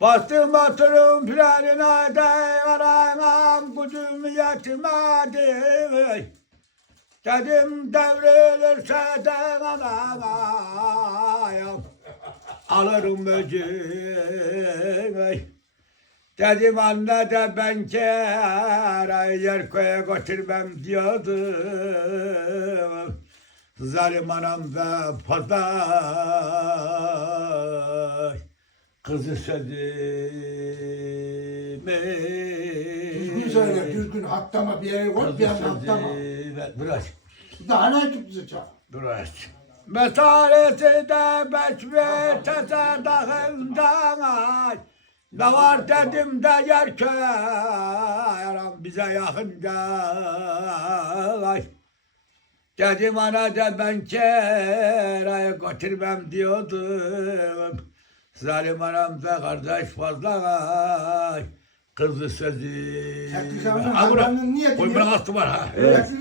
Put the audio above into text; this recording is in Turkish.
Bastım batırım planına dayanamam gücüm yetmedi. Dedim devrilirse dayanamam. Alırım böceği. Dedim anne de ben kere yer köye götürmem diyordum. Zalim anam da fazla kızı sözümü. Düzgün söyle, düzgün atlama bir yere koy, bir Kızı yandan atlama. sözümü. Biraz. Daha ne çıktı çak? Biraz. Mesareti de beşme tese dağından ay. Ne var dedim de yer bize yakınca ay. Dedim ana de ben kereye götürmem diyordum. Zalim anam da kardeş fazla ay. Kızı sözü. Teknik hayvanın niyeti Koy ne? astı var ha. Teknik